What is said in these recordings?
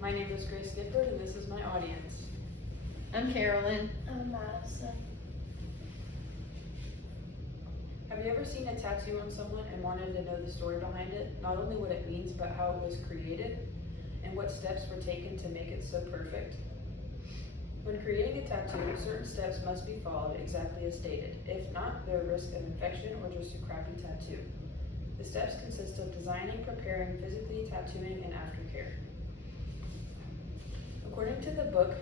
My name is Grace Gifford and this is my audience. I'm Carolyn. I'm Madison. Have you ever seen a tattoo on someone and wanted to know the story behind it? Not only what it means, but how it was created and what steps were taken to make it so perfect? When creating a tattoo, certain steps must be followed exactly as stated. If not, they're a risk of infection or just a crappy tattoo. The steps consist of designing, preparing, physically tattooing, and aftercare. According to the book,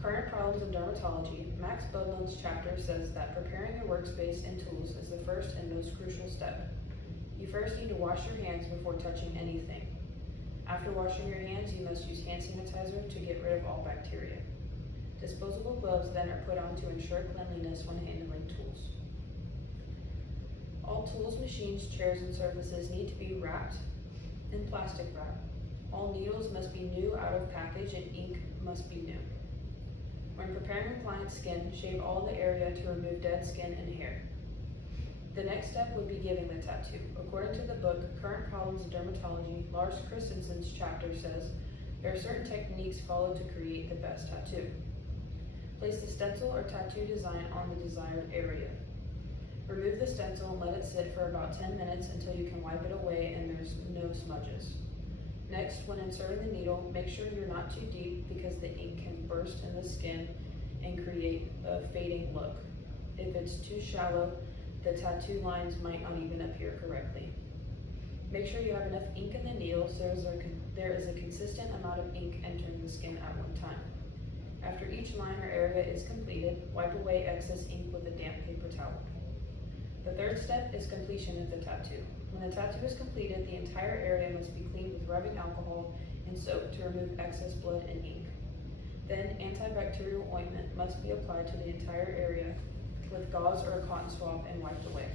Current Problems in Dermatology, Max Budlund's chapter says that preparing your workspace and tools is the first and most crucial step. You first need to wash your hands before touching anything. After washing your hands, you must use hand sanitizer to get rid of all bacteria. Disposable gloves then are put on to ensure cleanliness when handling tools. All tools, machines, chairs, and surfaces need to be wrapped in plastic wrap. All needles must be new out of package and ink must be new. When preparing a client's skin, shave all the area to remove dead skin and hair. The next step would be giving the tattoo. According to the book, Current Problems in Dermatology, Lars Christensen's chapter says, there are certain techniques followed to create the best tattoo. Place the stencil or tattoo design on the desired area. Remove the stencil and let it sit for about 10 minutes until you can wipe it away and there's no smudges. Next, when inserting the needle, make sure you're not too deep because the ink can burst in the skin and create a fading look. If it's too shallow, the tattoo lines might not even appear correctly. Make sure you have enough ink in the needle so there is a consistent amount of ink entering the skin at one time. After each line or area is completed, wipe away excess ink with a damp paper towel. The third step is completion of the tattoo. When the tattoo is completed, the entire area must be cleaned with rubbing alcohol and soap to remove excess blood and ink. Then antibacterial ointment must be applied to the entire area with gauze or a cotton swab and wiped away.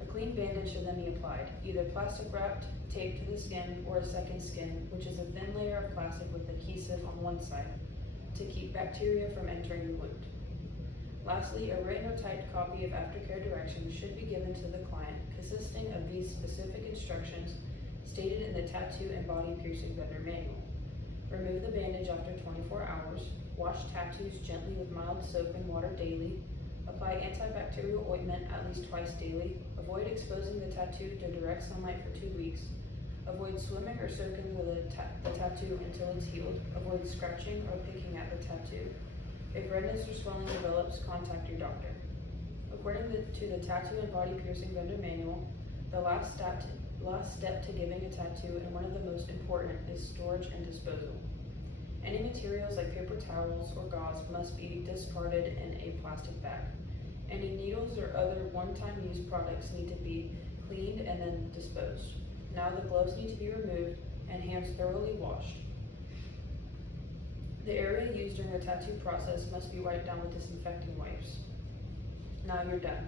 A clean bandage should then be applied, either plastic wrapped, taped to the skin, or a second skin, which is a thin layer of plastic with adhesive on one side to keep bacteria from entering the wound. Lastly, a written or typed copy of aftercare directions should be given to the client, consisting of these specific instructions stated in the tattoo and body piercing vendor manual. Remove the bandage after 24 hours, wash tattoos gently with mild soap and water daily, apply antibacterial ointment at least twice daily, avoid exposing the tattoo to direct sunlight for 2 weeks, avoid swimming or soaking with the tattoo until it's healed, avoid scratching or picking at the tattoo. If redness or swelling develops, contact your doctor. According to the tattoo and body piercing vendor manual, the last step to giving a tattoo and one of the most important is storage and disposal. Any materials like paper towels or gauze must be discarded in a plastic bag. Any needles or other one-time use products need to be cleaned and then disposed. Now the gloves need to be removed and hands thoroughly washed. The area used during the tattoo process must be wiped down with disinfecting wipes. Now you're done.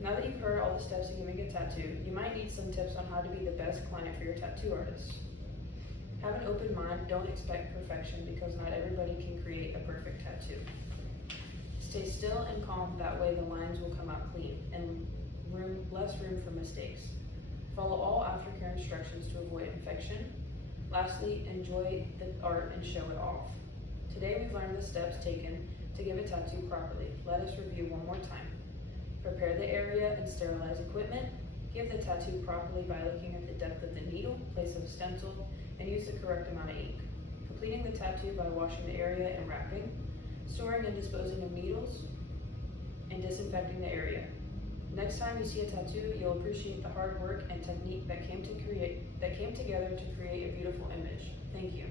Now that you've heard all the steps in giving a tattoo, you might need some tips on how to be the best client for your tattoo artist. Have an open mind, don't expect perfection because not everybody can create a perfect tattoo. Stay still and calm, that way the lines will come out clean and less room for mistakes. Follow all aftercare instructions to avoid infection. Lastly, enjoy the art and show it off. Today we've learned the steps taken to give a tattoo properly. Let us review one more time. Prepare the area and sterilize equipment. Give the tattoo properly by looking at the depth of the needle, place of stencil, and use the correct amount of ink. Completing the tattoo by washing the area and wrapping. Storing and disposing of needles, and disinfecting the area. Next time you see a tattoo, you'll appreciate the hard work and technique that came together to create a beautiful image. Thank you.